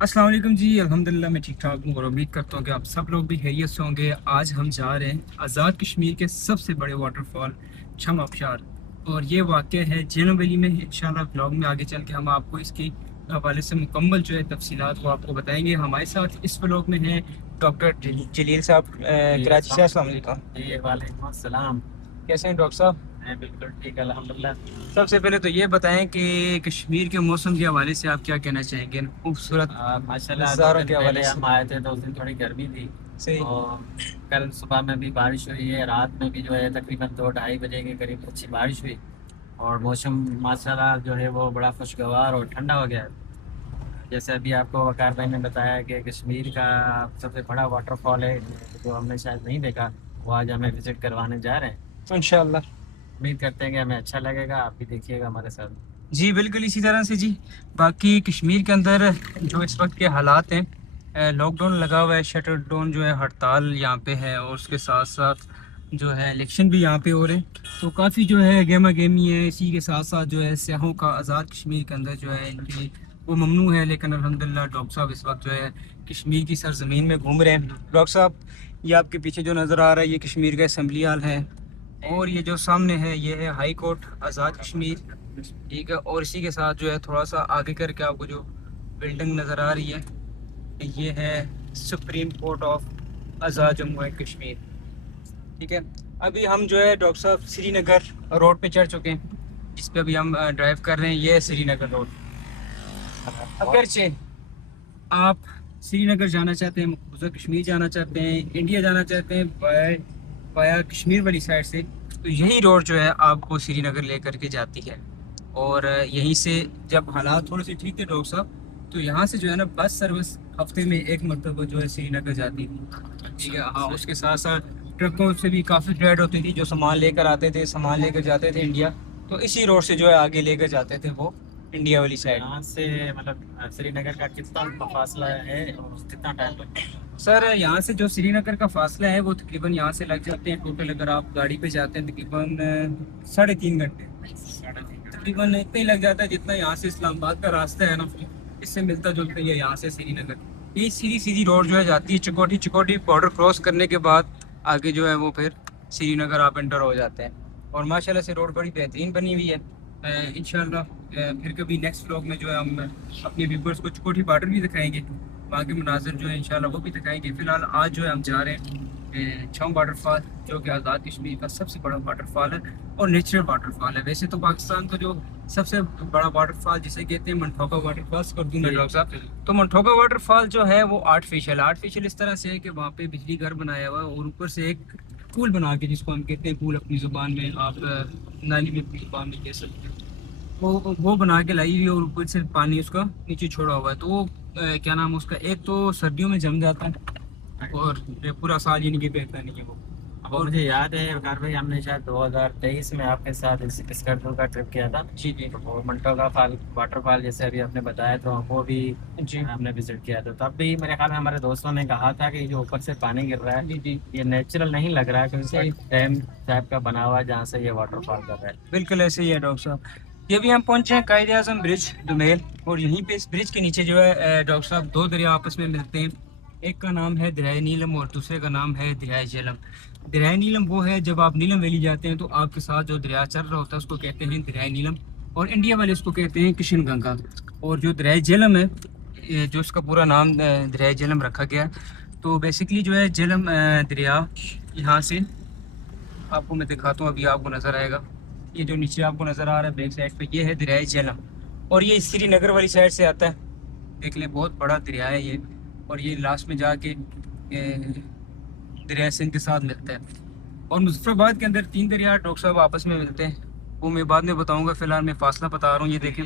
अस्सलाम वालेकुम जी। अल्हम्दुलिल्लाह मैं ठीक ठाक हूँ और उम्मीद करता हूँ कि आप सब लोग भी खैरियत से होंगे। आज हम जा रहे हैं आज़ाद कश्मीर के सबसे बड़े वाटरफॉल छम आबशार, और ये वाक़या है झेलम वैली में। इंशाल्लाह ब्लॉग में आगे चल के हम आपको इसके हवाले से मुकम्मल जो है तफसीलात को आपको बताएंगे। हमारे साथ इस ब्लॉग में है डॉक्टर जलील साहब कराची से। अस्सलाम वालेकुम। जी वालेकुम अस्सलाम। कैसे हैं डॉक्टर साहब? मैं बिल्कुल ठीक अल्हम्दुलिल्लाह। सबसे पहले तो ये बताएं कि कश्मीर के मौसम के हवाले से आप क्या कहना चाहेंगे इन खूबसूरत माशाल्लाह दो नज़ारों दिन के हवाले पहले से? हम आए थे तो उस दिन थोड़ी गर्मी थी। सही। और कल सुबह में भी बारिश हुई है, रात में भी जो है तकरीबन 2-2:30 बजे के करीब अच्छी बारिश हुई। और मौसम माशाल्लाह जो है वो बड़ा खुशगवार और ठंडा हो गया है। जैसे अभी आपको वकार भाई ने बताया कि कश्मीर का सबसे बड़ा वाटरफॉल है जो हमने शायद नहीं देखा, वो आज हमें विजिट करवाने जा रहे हैं। इंशाल्लाह। उम्मीद करते हैं कि हमें अच्छा लगेगा, आप भी देखिएगा हमारे साथ। जी बिल्कुल इसी तरह से जी। बाकी कश्मीर के अंदर जो इस वक्त के हालात हैं, लॉकडाउन लगा हुआ है, शटर डाउन जो है, हड़ताल यहाँ पे है, और उसके साथ साथ जो है इलेक्शन भी यहाँ पे हो रहे हैं। तो काफ़ी जो है गहमा गहमी है। इसी के साथ साथ जो है सियाहों का आज़ाद कश्मीर के अंदर जो है इनकी वो ममनू है। लेकिन अल्हम्दुलिल्लाह डॉक्टर साहब इस वक्त जो है कश्मीर की सरजमीन में घूम रहे हैं। डॉक्टर साहब, ये आपके पीछे जो नज़र आ रहा है ये कश्मीर का असम्बली हाल है, और ये जो सामने है ये है हाई कोर्ट आज़ाद कश्मीर। ठीक है, और इसी के साथ जो है थोड़ा सा आगे करके आपको जो बिल्डिंग नज़र आ रही है ये है supreme court of Azad Jammu and Kashmir. ठीक है, अभी हम जो है डॉक्टर साहब श्रीनगर रोड पे चढ़ चुके हैं, जिस पे अभी हम ड्राइव कर रहे हैं। ये है श्रीनगर रोड। अगरचे आप श्रीनगर जाना चाहते हैं, मकबूजा कश्मीर जाना चाहते हैं, इंडिया जाना चाहते हैं बाय बाया कश्मीर वाली साइड से, तो यही रोड जो है आपको श्रीनगर लेकर के जाती है। और यहीं से जब हालात थोड़े से ठीक थे डॉक्टर साहब, तो यहाँ से जो है ना बस सर्विस हफ्ते में एक मरतबा जो है श्रीनगर जाती थी। ठीक है, हाँ, उसके साथ साथ ट्रकों से भी काफ़ी ट्रेड होती थी, जो सामान लेकर आते थे, सामान लेकर जाते थे इंडिया, तो इसी रोड से जो है आगे लेकर जाते थे वो इंडिया वाली साइड। यहाँ से मतलब श्रीनगर का कितना फासला है और कितना टाइम लगता है? सर यहाँ से जो श्रीनगर का फासला है वो तकरीबन यहाँ से लग जाते हैं टोटल, अगर आप गाड़ी पे जाते हैं तकरीबन 3.5 घंटे। 3.5 घंटे। तकरीबन इतना ही लग जाता है जितना यहाँ से इस्लामाबाद का रास्ता है ना, इससे मिलता जुलता ही है यहाँ से श्रीनगर। ये सीधी सीधी रोड जो है जाती है चिकोटी। चिकोटी बॉर्डर क्रॉस करने के बाद आगे जो है वो फिर श्रीनगर आप एंटर हो जाते हैं। और माशाल्लाह से रोड बड़ी बेहतरीन बनी हुई है। इंशाल्लाह फिर कभी नेक्स्ट व्लॉग में जो है हम अपने व्यूवर्स को चिकोटी बॉर्डर भी दिखाएंगे, वहाँ के मनाजर जो है इंशाल्लाह वो भी दिखाएंगे। फिलहाल आज जो है हम जा रहे हैं छम वाटरफॉल, जो कि आज़ाद कश्मीर का सबसे बड़ा वाटरफॉल है और नेचुरल वाटरफॉल है। वैसे तो पाकिस्तान का जो सबसे बड़ा वाटरफॉल जिसे कहते हैं मंठोका वाटरफॉल कर दूँ मैं डॉक्टर साहब, तो मंठोका वाटरफॉल जो है वो आर्टिफिशियल आर्टिफिशियल इस तरह से है कि वहाँ पे बिजली घर बनाया हुआ है और ऊपर से एक पूल बना के, जिसको हम कहते हैं पूल अपनी ज़ुबान में, आप नानी में अपनी ज़ुबान में कह सकते हैं, वो बना के लाई हुई है और ऊपर से पानी उसका नीचे छोड़ा हुआ है। तो वो क्या नाम है उसका, एक तो सर्दियों में जम जाता है और ये पूरा साल यानी कि बहता नहीं है वो। अब और मुझे याद है वकार भाई, हमने शायद 2023 में आपके साथ स्कर्दू का ट्रिप किया था। जी जी और मंटो का फॉल वाटरफॉल जैसे अभी आपने बताया तो वो भी जी हमने विजिट किया था। तब भी मेरे ख्याल में हमारे दोस्तों ने कहा था कि जो ऊपर से पानी गिर रहा है जी जी, ये नेचुरल नहीं लग रहा है, क्योंकि सही। डैम टाइप का बना हुआ है जहाँ से ये वाटरफॉल कर रहा है। बिल्कुल ऐसे ही है डॉक्टर साहब। ये भी हम पहुंचे हैं कायदे आजम ब्रिज दुमेल, और यहीं पे इस ब्रिज के नीचे जो है डॉक्टर साहब दो दरिया आपस में मिलते हैं। एक का नाम है दरियाए नीलम और दूसरे का नाम है दरियाए झेलम। दरियाए नीलम वो है जब आप नीलम वैली जाते हैं तो आपके साथ जो दरिया चल रहा होता है उसको कहते हैं दरियाए नीलम, और इंडिया वाले उसको कहते हैं किशन गंगा। और जो दरियाए झेलम है, जो इसका पूरा नाम दरियाए झेलम रखा गया है, तो बेसिकली जो है झेलम दरिया यहाँ से आपको मैं दिखाता हूँ, अभी आपको नज़र आएगा। ये जो नीचे आपको नज़र आ रहा है बैक साइड पे, ये है दरियाए झेलम, और ये श्रीनगर वाली साइड से आता है। देख ले बहुत बड़ा दरिया है ये, और ये लास्ट में जाके दरिया सिंध के साथ मिलता है। और मुजफ्फराबाद के अंदर तीन दरिया डॉक्टर साहब आपस में मिलते हैं, वो मैं बाद में बताऊंगा। फिलहाल मैं फासला बता रहा हूँ। ये देखें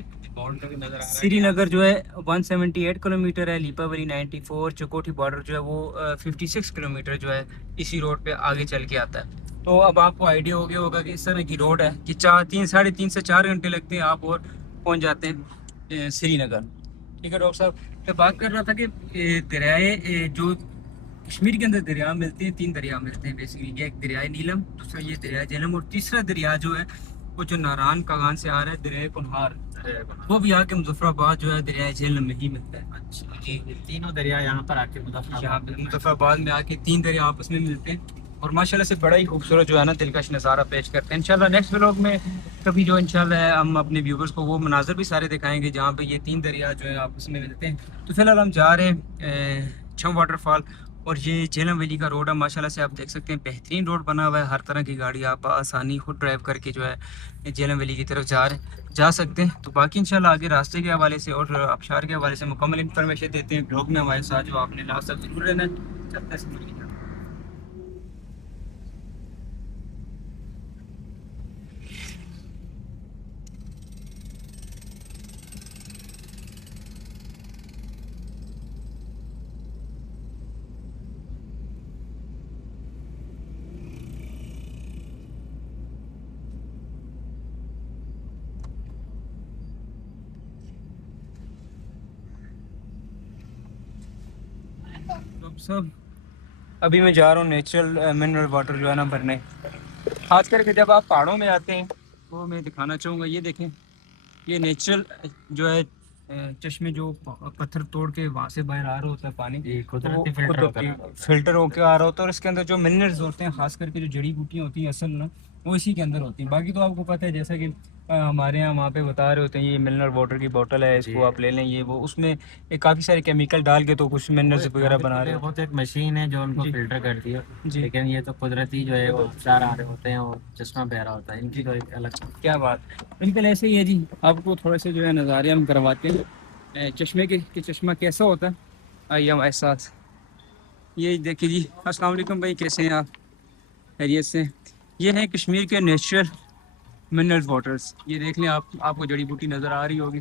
श्रीनगर जो है 178 किलोमीटर है, लीपावली 94, चकोटी बॉर्डर जो है वो 56 किलोमीटर जो है इसी रोड पे आगे चल के आता है। तो अब आपको आइडिया हो गया होगा कि इस तरह की रोड है कि 3 से 4 घंटे लगते हैं आप और पहुंच जाते हैं श्रीनगर। ठीक है डॉक्टर साहब, मैं बात कर रहा था कि दरियाए जो कश्मीर के अंदर दरिया मिलते हैं, तीन दरिया मिलते हैं बेसिकली। एक दरियाए नीलम, दूसरा ये दरिया झेलम, और तीसरा दरिया जो है वो जो नारायण कागान से आ रहा है दरियाए कुनहार। वो भी आके मुजफ्फराबाद जो है दरिया झेलम में ही मिलता है। अच्छा, जी, ये तीनों दरिया यहाँ पर आके यहाँ मुजफ्फराबाद पे मुजफ्फराबाद में आके तीन दरिया आपस में मिलते हैं और माशाल्लाह से बड़ा ही खूबसूरत जो है ना दिलकश नज़ारा पेश करते हैं। इंशाल्लाह नेक्स्ट व्लॉग में कभी जो इंशाल्लाह हम अपने व्यूवर्स को वो मनाजर भी सारे दिखाएंगे जहाँ पे ये तीन दरिया जो है आपस में मिलते हैं। तो फिलहाल हम जा रहे हैं छम वाटरफॉल और ये झेलम वैली का रोड है। माशाल्लाह से आप देख सकते हैं बेहतरीन रोड बना हुआ है, हर तरह की गाड़ी आप आसानी खुद ड्राइव करके जो है झेलम वैली की तरफ जा सकते हैं। तो बाकी इंशाल्लाह आगे रास्ते के हवाले से और आबशार के हवाले से मुकम्मल इन्फॉर्मेशन देते हैं ब्लॉग में हमारे साथ, जो आपने लास्ट तक जरूर रहना है। चलते हैं। तो सब अभी मैं जा रहा हूँ नेचुरल मिनरल वाटर जो है ना भरने। खास करके जब आप पहाड़ों में आते हैं तो मैं दिखाना चाहूँगा, ये देखें ये नेचुरल जो है चश्मे जो पत्थर तोड़ के वहाँ से बाहर आ रहा होता है पानी, ये तो कुदरती फिल्टर होकर आ रहा है। फिल्टर होकर आ रहा होता है और इसके अंदर जो मिनरल्स होते हैं खास करके जो जड़ी बूटियाँ होती हैं असल ना, वो इसी के अंदर होती हैं। बाकी तो आपको पता है जैसा कि हमारे यहाँ वहाँ पे बता रहे होते हैं ये मिनरल वाटर की बोतल है, इसको आप ले लें, ये वो उसमें एक काफ़ी सारे केमिकल डाल के तो कुछ मिनरल्स वगैरह बना रहे वो तो एक मशीन है जो उनको जी। फिल्टर करती है, जी। लेकिन ये तो कुदरती जो है वो चार आ रहे होते हैं और चश्मा बह रहा होता है, इनकी तो एक अलग। क्या बात। बिल्कुल ऐसे ही है जी, आपको थोड़े से जो है नज़ारे हम करवाते हैं चश्मे के कि चश्मा कैसा होता है। आइए हमारे साथ, ये देखिए जी। अस्सलाम वालेकुम भाई, कैसे हैं आप? खैरियत से? ये है कश्मीर के नेचुरल मिनरल वाटर्स। ये देख लें आप, आपको जड़ी बूटी नज़र आ रही होगी।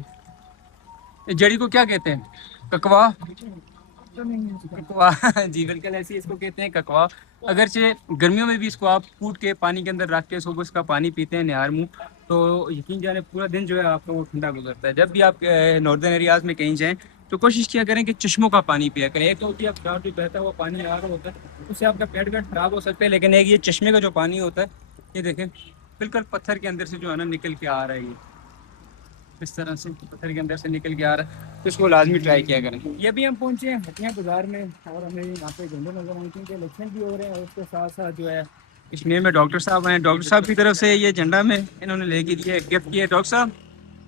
इस जड़ी को क्या कहते हैं? ककवा। ककवा जी बिल्कुल ऐसे ही इसको कहते हैं, ककवा। अगरचे गर्मियों में भी इसको आप कूट के पानी के अंदर रख के सुबह इसका पानी पीते हैं निहार मुँह, तो यकीन जाने पूरा दिन जो है आपका वो ठंडा गुजरता है। जब भी आप नॉर्दर्न एरियाज में कहीं जाएं तो कोशिश किया करें कि चश्मों का पानी पिया करें। एक तो होती है आप गाँव में बहता हुआ पानी आ रहा होता है, उससे आपका पेट वेट खराब हो सकता है, लेकिन एक ये चश्मे का जो पानी होता है, ये देखें बिल्कुल पत्थर के अंदर से जो है ना निकल के आ रहा है, ये इस तरह से पत्थर के अंदर से निकल के आ रहा है, तो इसको लाजमी ट्राई किया करें। ये भी हम पहुंचे हैं हटिया बाजार में और हमें यहाँ पे झंडे नजर आए क्योंकि इलेक्शन भी हो रहे हैं और उसके साथ साथ जो है कश्मीर में डॉक्टर साहब हैं, डॉक्टर साहब की तरफ से ये झंडा में इन्होंने लेके दिया, गिफ्ट किया। डॉक्टर साहब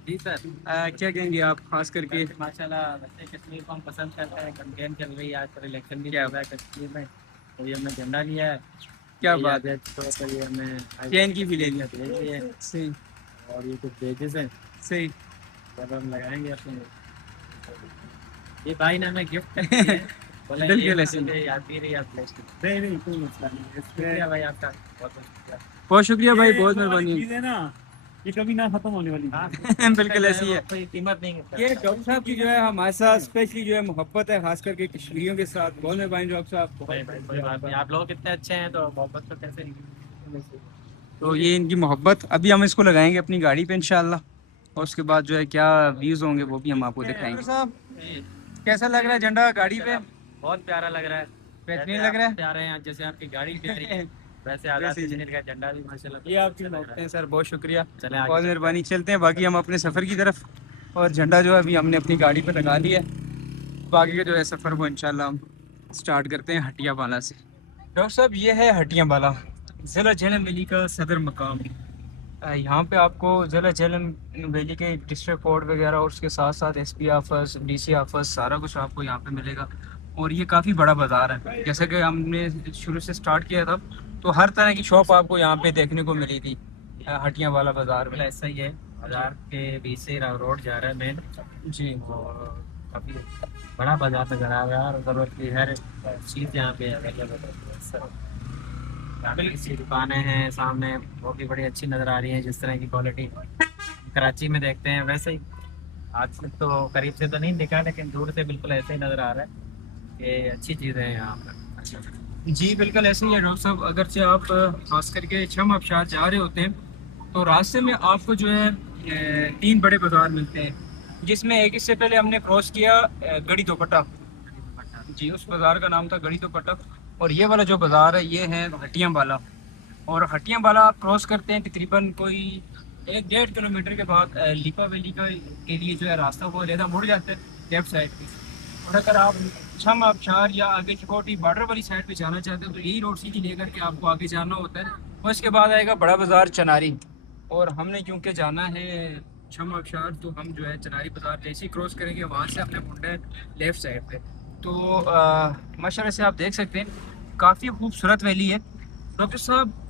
जी सर। क्या कहेंगे आप खास करके? माशाल्लाह वैसे कश्मीर को हम पसंद करते हैं, कैंपेन चल रही है, आज पर इलेक्शन भी चल रहा है कश्मीर में, तो ये हमने झंडा लिया है। क्या बात है, तो ये हमने चैन की भी ले लिया। भेजी है सही और ये कुछ पेजेस हैं सही। जब हम लगाएंगे अपने, ये भाई ने हमें गिफ्ट बोला बिल्कुल ये ऐसे ही। मुझे याद भी रही आप लोग। नहीं नहीं कोई मसला नहीं, शुक्रिया भाई आपका, बहुत बहुत शुक्रिया। बहुत शुक्रिया भाई, बहुत ये मेहरबानी। चीज़ है ना, ये कभी ना खत्म होने वाली हाँ, बिल्कुल ऐसी है। कोई कीमत नहीं करता। ये डॉक्टर साहब की जो है हमारे साथ स्पेशली जो है मोहब्बत है, खास करके कश्मीरियों के साथ। बहुत मेहरबानी डॉक्टर साहब। भाई भाई कोई बात नहीं, आप लोग कितने अच्छे हैं तो मोहब्बत तो कैसे नहीं। तो ये इनकी मोहब्बत, अभी हम इसको लगाएंगे अपनी गाड़ी पे इंशाल्लाह, और उसके बाद जो है क्या व्यूज होंगे वो भी हम आपको दिखाएंगे। साहब कैसा लग रहा है झंडा गाड़ी पे? बहुत प्यारा लग रहा है, बेहतरीन लग रहा है। प्यारे हैं जैसे आपकी गाड़ी प्यारी है वैसे आज़ाद कश्मीर का झंडा भी माशाल्लाह। ये आपकी मोहब्बत है सर, बहुत शुक्रिया, चले आगे बहुत मेहरबानी। चलते हैं बाकी हम अपने सफ़र की तरफ, और झंडा जो है अभी हमने अपनी गाड़ी पे लगा लिया है। बाकी का जो है सफ़र वो इंशाल्लाह हम स्टार्ट करते हैं हटिया बाला से। डॉक्टर साहब ये है हटिया बाला, ज़िला झेलम वैली का सदर मकाम। यहाँ पे आपको ज़िला झेलम वैली के डिस्ट्रिक्ट कोर्ट वगैरह और उसके साथ साथ एसपी ऑफिस, डीसी ऑफिस, सारा कुछ आपको यहाँ पे मिलेगा। और ये काफ़ी बड़ा बाज़ार है, जैसे कि हमने शुरू से स्टार्ट किया था तो हर तरह की शॉप आपको यहाँ पे देखने को मिली थी हटिया वाला बाज़ार में। ऐसा ही है, बाजार के बीच से रोड जा रहा है मेन जी, और काफ़ी बड़ा बाजार नजर आ रहा है और ज़रूरत की हर चीज़ यहाँ पे अवेलेबल है। काफ़ी सी दुकानें हैं सामने, वो भी बड़ी अच्छी नज़र आ रही हैं, जिस तरह की क्वालिटी कराची में देखते हैं वैसे ही। आज से तो करीब से तो नहीं दिखा, लेकिन दूर से बिल्कुल ऐसे ही नज़र आ रहा है कि अच्छी चीज़ें हैं यहाँ पर। जी बिल्कुल ऐसे ही है डॉक्टर साहब। अगर से आप खास करके छम आबशार जा रहे होते हैं तो रास्ते में आपको जो है तीन बड़े बाज़ार मिलते हैं, जिसमें एक इससे पहले हमने क्रॉस किया गड़ी दोपट्टा जी, उस बाज़ार का नाम था गड़ी दोपट्टा। और ये वाला जो बाज़ार है ये है हटिया वाला, और हटिया वाला आप क्रॉस करते हैं तकरीबन कोई एक 1.5 किलोमीटर के बाद लिपा वैली का के लिए जो है रास्ता वो लेदा मुड़ जाता है लेफ्ट साइड पे। और अगर आप छम आबशार या आगे चिकोटी बॉर्डर वाली साइड पे जाना चाहते हो तो यही रोड सीधी लेकर के आपको आगे जाना होता है। और इसके बाद आएगा बड़ा बाज़ार चनारी। और हमने क्योंकि जाना है छम आबशार तो हम जो है चनारी बाज़ार जैसे ही क्रॉस करेंगे वहाँ से अपने मुंडा है लेफ़्ट साइड पे। तो माशाल्लाह से आप देख सकते हैं काफ़ी खूबसूरत वैली है। डॉक्टर साहब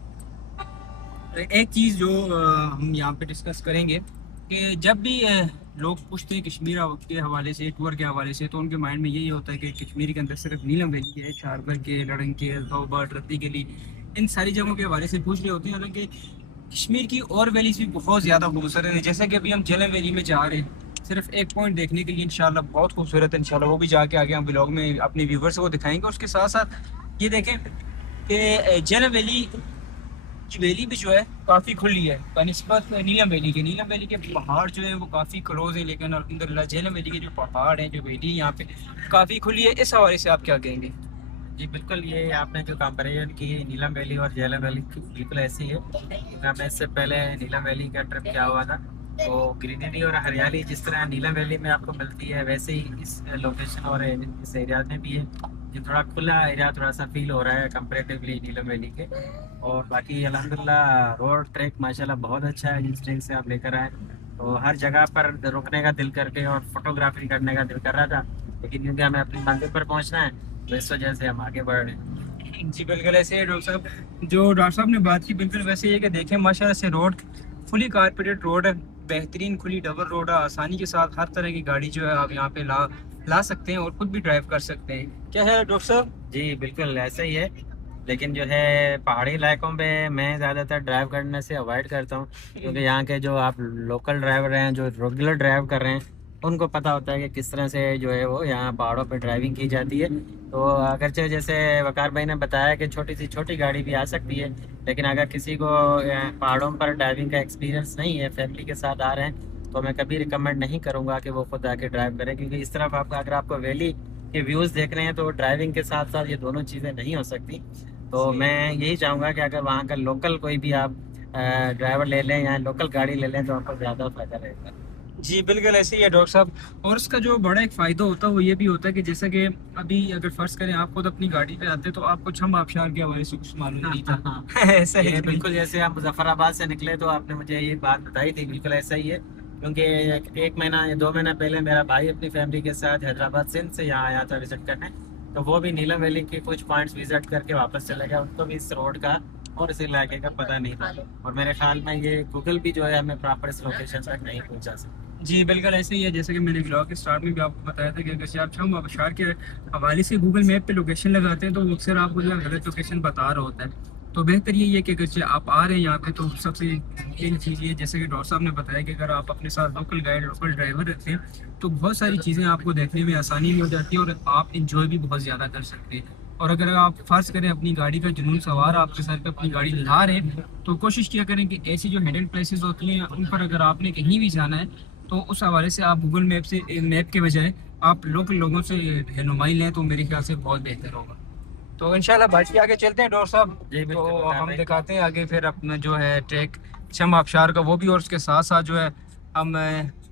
एक चीज़ जो हम यहाँ पे डिस्कस करेंगे कि जब भी लोग पूछते हैं कश्मीर के हवाले से टूर के हवाले से तो उनके माइंड में यही होता है कि कश्मीर के अंदर सिर्फ नीलम वैली है, शारबर के, लड़ंग के, तौबा, रत्ती गली, इन सारी जगहों के हवाले से पूछ रहे होते हैं। हालांकि कश्मीर की और वैलीज भी बहुत ज़्यादा खूबसूरत है। जैसे कि अभी हम झेलम वैली में जा रहे हैं सिर्फ एक पॉइंट देखने के लिए, इंशाल्लाह बहुत खूबसूरत है। इंशाल्लाह वो भी जाके आगे हम ब्लॉग में अपने व्यूवर्स को दिखाएंगे। उसके साथ साथ ये देखें कि झेलम वैली की वैली भी जो है काफ़ी खुली है बनिस्बत नीलम वैली के। नीलम वैली के पहाड़ जो है वो काफ़ी क्लोज है, लेकिन अलहमदिल्ला झेलम वैली के जो पहाड़ हैं, जो वैली यहाँ पे काफ़ी खुली है। इस हवाले से आप क्या कहेंगे? जी बिल्कुल, ये आपने जो कंपैरिजन की नीलम वैली और झेलम वैली की बिल्कुल ऐसी है। हमें इससे पहले नीलम वैली का ट्रिप किया हुआ था, तो ग्रीनरी और हरियाली जिस तरह नीलम वैली में आपको मिलती है वैसे ही इस लोकेशन और इस एरिया में भी है। जो थोड़ा खुला एरिया थोड़ा सा फील हो रहा है कंपेरेटिवली नीलम वैली के। और बाकी अल्हम्दुलिल्लाह रोड ट्रैक माशाल्लाह बहुत अच्छा है। जिस ट्रेन से आप लेकर आए तो हर जगह पर रुकने का दिल करके और फोटोग्राफी करने का दिल कर रहा था, लेकिन क्योंकि हमें अपनी मंजिल पर पहुंचना है तो इस वजह से हम आगे बढ़ रहे हैं। जी बिल्कुल ऐसे है डॉक्टर साहब। जो डॉक्टर साहब ने बात की बिल्कुल वैसे ही है कि देखें माशाल्लाह से रोड फुली कारपेटेड रोड है, बेहतरीन खुली डबल रोड है। आसानी के साथ हर तरह की गाड़ी जो है आप यहाँ पे ला सकते हैं और खुद भी ड्राइव कर सकते हैं। क्या है डॉक्टर साहब? जी बिल्कुल ऐसा ही है, लेकिन जो है पहाड़ी इलाकों पे मैं ज़्यादातर ड्राइव करने से अवॉइड करता हूँ, क्योंकि यहाँ के जो आप लोकल ड्राइवर हैं जो रेगुलर ड्राइव कर रहे हैं उनको पता होता है कि किस तरह से जो है वो यहाँ पहाड़ों पे ड्राइविंग की जाती है। तो अगरचे जैसे वकार भाई ने बताया कि छोटी सी छोटी गाड़ी भी आ सकती है, लेकिन अगर किसी को पहाड़ों पर ड्राइविंग का एक्सपीरियंस नहीं है, फैमिली के साथ आ रहे हैं, तो मैं कभी रिकमेंड नहीं करूँगा कि वो खुद आके ड्राइव करें, क्योंकि इस तरफ आप अगर आपको वैली के व्यूज़ देख रहे हैं तो ड्राइविंग के साथ साथ ये दोनों चीज़ें नहीं हो सकती। तो मैं यही चाहूँगा कि अगर वहाँ का लोकल कोई भी आप ड्राइवर ले लें या लोकल गाड़ी ले लें तो आपको ज़्यादा फायदा रहेगा। जी बिल्कुल ऐसे ही है डॉक्टर साहब। और उसका जो बड़ा एक फ़ायदा होता है वो ये भी होता है कि जैसे कि अभी अगर फ़र्ज़ करें आप खुद अपनी गाड़ी पे आते तो आपको छम आबशार के हवाले से कुछ मालूम नहीं था। ऐसा ये है बिल्कुल जैसे आप मुजफ्फराबाद से निकले तो आपने मुझे ये बात बताई थी, बिल्कुल ऐसा ही है। क्योंकि एक महीना या 2 महीना पहले मेरा भाई अपनी फैमिली के साथ हैदराबाद सिंध से यहाँ आया था विजिट करने, तो वो भी नीलम वैली के कुछ पॉइंट्स विजिट करके वापस चले गया। उनको भी इस रोड का और इस इलाके का पता नहीं था, और मेरे ख्याल में ये गूगल भी जो है हमें प्रॉपर इस लोकेशन तक नहीं पहुँचा सकता। जी बिल्कुल ऐसे ही है। जैसे कि मैंने ब्लॉग के स्टार्ट में भी आपको बताया था कि अगर आप छम आबशार के हवाले से गूगल मैप पे लोकेशन लगाते हैं तो वो अक्सर आपको जो है गलत लोकेशन बता रहा होता है। तो बेहतर यही है कि अगर आप आ रहे हैं यहाँ पे तो सबसे एक चीज़ ये जैसे कि डॉक्टर साहब ने बताया कि अगर आप अपने साथ लोकल गाइड लोकल ड्राइवर रखते हैं तो बहुत सारी चीज़ें आपको देखने में आसानी भी हो जाती है और आप इंजॉय भी बहुत ज़्यादा कर सकते हैं। और अगर आप फ़र्ज़ करें अपनी गाड़ी का जुनून सवार आपके सर पे अपनी गाड़ी ला रहे हैं तो कोशिश किया करें कि ऐसी जो हिडन प्लेसेस होती हैं उन पर अगर आपने कहीं भी जाना है तो उस हवाले से आप गूगल मैप के बजाय आप लोकल लोगों से रहनुमाई लें तो मेरे ख्याल से बहुत बेहतर होगा। तो इंशाल्लाह बाकी आगे चलते हैं डॉक्टर साहब। जी तो बिल्कुल, हम दिखाते हैं आगे फिर अपना जो है ट्रैक छम आबशार का वो भी, और उसके साथ साथ जो है हम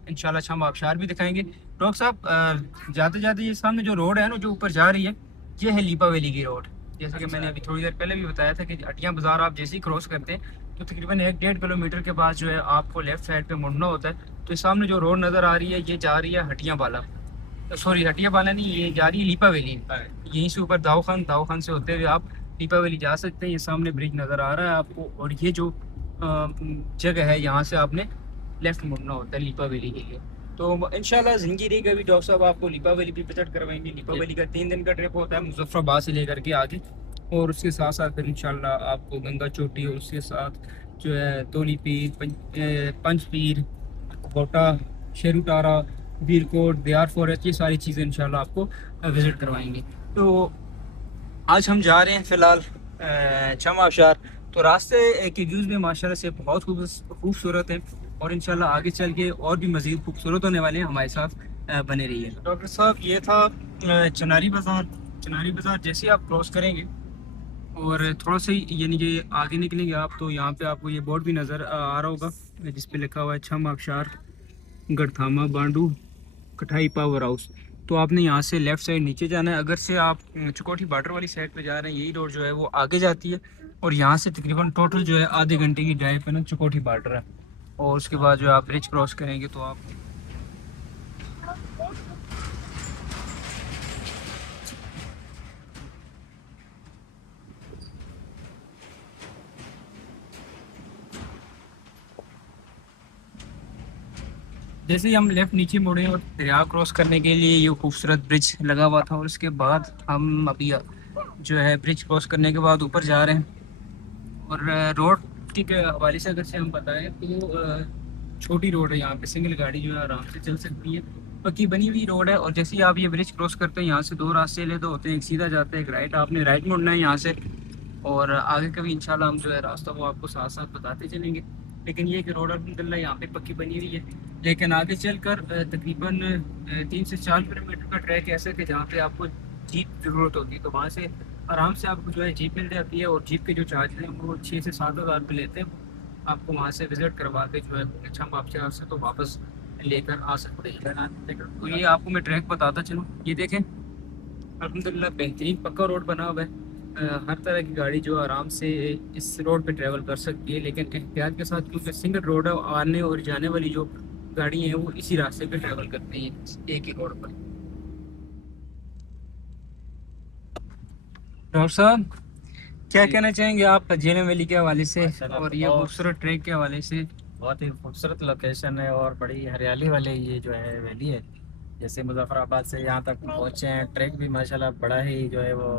इंशाल्लाह छम आबशार भी दिखाएंगे। डॉक्टर साहब जाते जाते ये सामने जो रोड है ना जो ऊपर जा रही है ये है लिपा वैली की रोड। जैसे कि मैंने अभी थोड़ी देर पहले भी बताया था कि हटियाँ बाज़ार आप जैसे ही क्रॉस करते हैं तो तकरीबन 1-1.5 किलोमीटर के बाद जो है आपको लेफ़्ट साइड पे मुड़ना होता है। तो सामने जो रोड नज़र आ रही है ये जा रही है हटियाँ वाला, सॉरी हटिया वाला नहीं, ये जा रही है लिपा वैली। यहीं से ऊपर दाऊ खान से होते हुए आप लिपा वैली जा सकते हैं। ये सामने ब्रिज नज़र आ रहा है आपको, और ये जो जगह है यहाँ से आपने लेफ़्ट मुड़ना होता है लिपा वैली के लिए। तो इंशाल्लाह ज़िंदगी रही कभी डॉक्टर साहब आपको लिपा वैली भी विजिट करवाएंगे। लिपा वैली का 3 दिन का ट्रिप होता है मुजफ्फराबाद से लेकर के आगे, और उसके साथ साथ फिर इंशाल्लाह आपको गंगा चोटी और उसके साथ जो है तोली पीर, पंच पीर, कोटा, शेरुटारा, बीरकोट, दियार फॉरेस्ट, ये सारी चीज़ें इंशाल्लाह आपको विज़िट करवाएंगे। तो आज हम जा रहे हैं फ़िलहाल छम आबशार। तो रास्ते के व्यूज़ में माशाल्लाह से बहुत खूबसूरत है, और इंशाल्लाह आगे चल के और भी मज़ीद खूबसूरत होने वाले हैं। हमारे साथ बने रहिए। डॉक्टर साहब ये था चनारी बाज़ार। चनारी बाज़ार जैसे आप क्रॉस करेंगे और थोड़ा सा यानी कि आगे निकलेंगे आप तो यहाँ पे आपको ये बोर्ड भी नज़र आ रहा होगा जिस पे लिखा हुआ है छम आबशार गढ़थामा बांडू कठाई पावर हाउस। तो आपने यहाँ से लेफ़्ट साइड नीचे जाना है। अगर से आप चुकोठी बॉर्डर वाली साइड पे जा रहे हैं, यही रोड जो है वो आगे जाती है और यहाँ से तकरीबन टोटल जो है आधे घंटे की ड्राइव पे ना चुकोठी बॉर्डर है। और उसके बाद जो आप ब्रिज क्रॉस करेंगे तो आप जैसे ही हम लेफ्ट नीचे मुड़े और दरिया क्रॉस करने के लिए ये खूबसूरत ब्रिज लगा हुआ था और उसके बाद हम अभी जो है ब्रिज क्रॉस करने के बाद ऊपर जा रहे हैं। और रोड के हवाले से अगर से हम बताएं तो छोटी रोड है, यहाँ पे सिंगल गाड़ी जो है आराम से चल सकती है। पक्की बनी हुई रोड है और जैसे ही आप ये ब्रिज क्रॉस करते हैं यहाँ से दो रास्ते ले तो होते हैं, एक सीधा जाता है एक राइट। आपने राइट मुड़ना है यहाँ से और आगे कभी इंशाल्लाह हम जो है रास्ता वो आपको साथ साथ बताते चलेंगे। लेकिन ये कि रोड अल्हम्दुलिल्लाह यहाँ पे पक्की बनी हुई है। लेकिन आगे चलकर तकरीबन 3 से 4 किलोमीटर का ट्रैक ऐसा कि जहाँ पे आपको जीप ज़रूरत होती है, तो वहाँ से आराम से आपको जो है जीप मिल जाती है और जीप के जो चार्ज हैं वो 6 से 7 हज़ार रुपये लेते हैं। आपको वहाँ से विज़िट करवा के जो है अच्छा आपसे से तो वापस लेकर आ सकते हैं। तो ये आपको मैं ट्रैक बताता चलूँ। ये देखें अल्हम्दुलिल्लाह बेहतरीन पक्का रोड बना हुआ है। हर तरह की गाड़ी जो आराम से इस रोड पे ट्रैवल कर सकती है, लेकिन एहतियात के साथ, क्योंकि सिंगल रोड है। आने और जाने वाली जो गाड़ी हैं वो इसी रास्ते पे ट्रैवल करती हैं एक ही रोड पर। डॉक्टर साहब क्या कहना चाहेंगे आप झेलम वैली के हवाले से माशाल्लाह, और ये बहुत खूबसूरत ट्रैक के हवाले से? बहुत ही खूबसूरत लोकेशन है और बड़ी हरियाली वाले ये जो है वैली है। जैसे मुजफ्फराबाद से यहाँ तक पहुँचे हैं, ट्रैक भी माशाल्लाह बड़ा ही जो है वो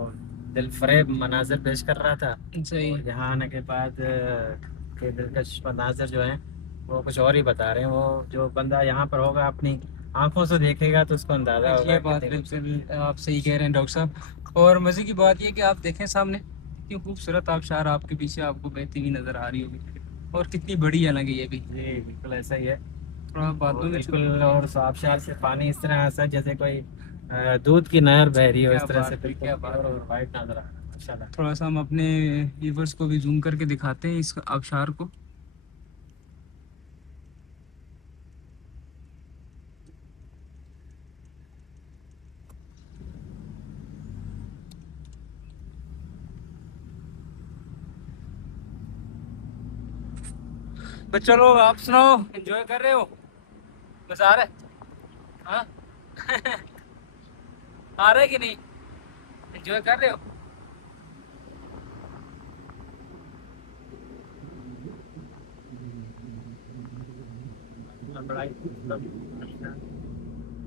दिल फरेब मनाजर पेश कर रहा था। सही। और यहाँ आने के बाद के दिलकश मनाजर जो हैं वो कुछ और ही बता रहे हैं। वो जो बंदा यहाँ पर होगा अपनी आंखों से देखेगा तो उसको अंदाजा होगा ये बात कितनी बिल्कुल आप सही कह रहे हैं डॉक्टर साहब। और मज़े की बात ये कि आप देखें सामने कितनी खूबसूरत आबशार आपके पीछे आपको बहती हुई नज़र आ रही होगी और कितनी बड़ी है हालांकि ये भी। जी बिल्कुल ऐसा ही है। थोड़ा बातों और में बिल्कुल और आबशार से पानी इस तरह ऐसा जैसे कोई दूध की नहर बह रही हो, इस क्या तरह बात से है, बिल्कुल क्या बात। और वाइट नजर आ रहा है माशाल्लाह। थोड़ा सा हम अपने व्यूवर्स को भी जूम करके दिखाते हैं इस आबशार को। तो चलो आप सुनाओ, एंजॉय कर रहे हो? मजा आ रहा है? हाँ आ रहा है कि नहीं? एंजॉय कर रहे हो? बड़ा ही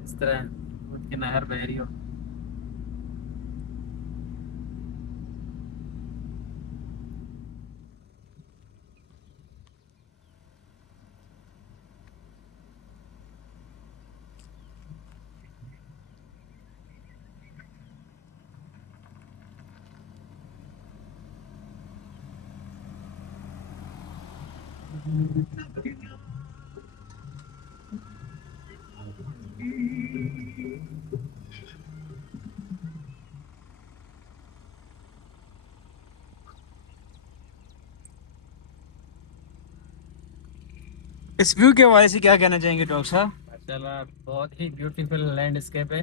इस तरह दूध की नहर बह रही हो। इस व्यू के हवाले से क्या कहना चाहेंगे डॉक्टर साहब? माशाल्लाह बहुत ही ब्यूटीफुल लैंडस्केप है।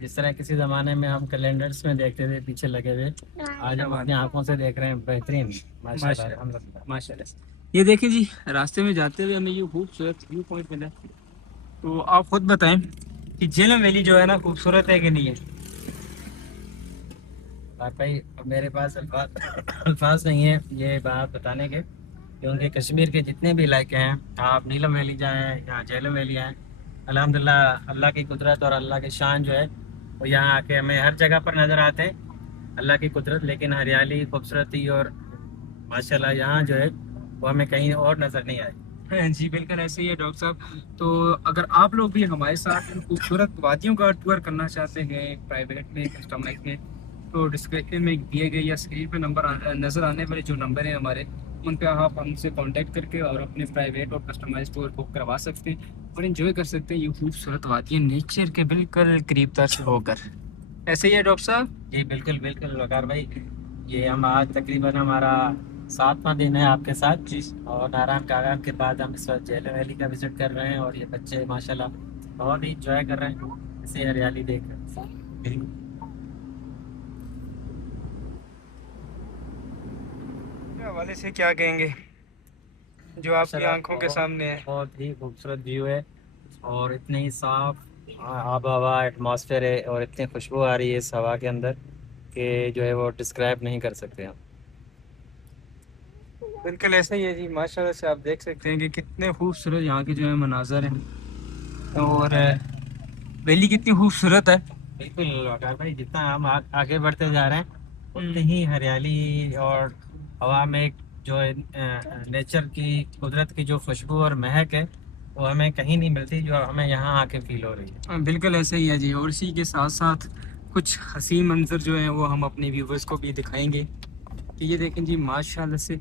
जिस तरह किसी जमाने में हम कैलेंडर्स में देखते थे पीछे लगे हुए, आज हम अपनी आंखों से देख रहे हैं। बेहतरीन माशाल्लाह अल्हम्दुलिल्लाह। माशाल्लाह। ये देखिए जी, रास्ते में जाते हुए हमें ये खूबसूरत व्यू पॉइंट मिला। तो आप खुद बताएं कि झेलम वैली जो है ना खूबसूरत है कि नहीं है? वाकई अब मेरे पास अल्फाज नहीं है ये बात बताने के, क्योंकि कश्मीर के जितने भी इलाके हैं, आप नीलम वैली जाएँ या झेलम वैली आएँ, अल्हम्दुलिल्लाह अल्लाह की कुदरत और अल्लाह की शान जो है वो यहाँ आके हमें हर जगह पर नज़र आते हैं। अल्लाह की कुदरत, लेकिन हरियाली खूबसूरती और माशाल्लाह यहाँ जो है वो हमें कहीं और नज़र नहीं आई। हाँ जी बिल्कुल ऐसे ही है डॉक्टर साहब। तो अगर आप लोग भी हमारे साथ इन खूबसूरत वादियों का टूर करना चाहते हैं प्राइवेट में कस्टमाइज में, तो डिस्क्रिप्शन में दिए गए या स्क्रीन पे नंबर नज़र आने वाले जो नंबर हैं हमारे, उन पे आप हमसे कांटेक्ट करके और अपने प्राइवेट और कस्टमाइज टूर बुक करवा सकते हैं और इन्जॉय कर सकते हैं ये खूबसूरत वादियाँ नेचर के बिल्कुल करीब तर से होकर। ऐसे ही है डॉक्टर साहब? जी बिल्कुल बिल्कुल वकार भाई। ये हम आज तकरीबन हमारा 7वां दिन है आपके साथ जी। और नारायण कागान के बाद हम इस वक्त जेलो वैली का विजिट कर रहे हैं और ये बच्चे माशाल्लाह बहुत ही इंजॉय कर रहे हैं इसे हरियाली देख कर। के हवाले से क्या कहेंगे जो आपकी माशाल्लाह आंखों के सामने है? बहुत ही खूबसूरत व्यू है और इतनी ही साफ आब हवा एटमॉस्फेयर है और इतनी खुशबू आ रही है इस हवा के अंदर कि जो है वो डिस्क्राइब नहीं कर सकते हम। बिल्कुल ऐसा ही है जी, माशाल्लाह से आप देख सकते हैं कि कितने खूबसूरत यहाँ के जो है मनाजर हैं। और वैली कितनी खूबसूरत है। बिल्कुल वकार भाई, जितना हम आगे बढ़ते जा रहे हैं उतनी हम्म। ही हरियाली और हवा में एक जो है नेचर की कुदरत की जो खुशबू और महक है वो हमें कहीं नहीं मिलती जो हमें यहाँ आके फील हो रही है। बिल्कुल ऐसा ही है जी। और इसी के साथ साथ कुछ हसीन मंजर जो हैं वो हम अपने व्यूवर्स को भी दिखाएंगे कि ये देखें जी, माशाल्लाह से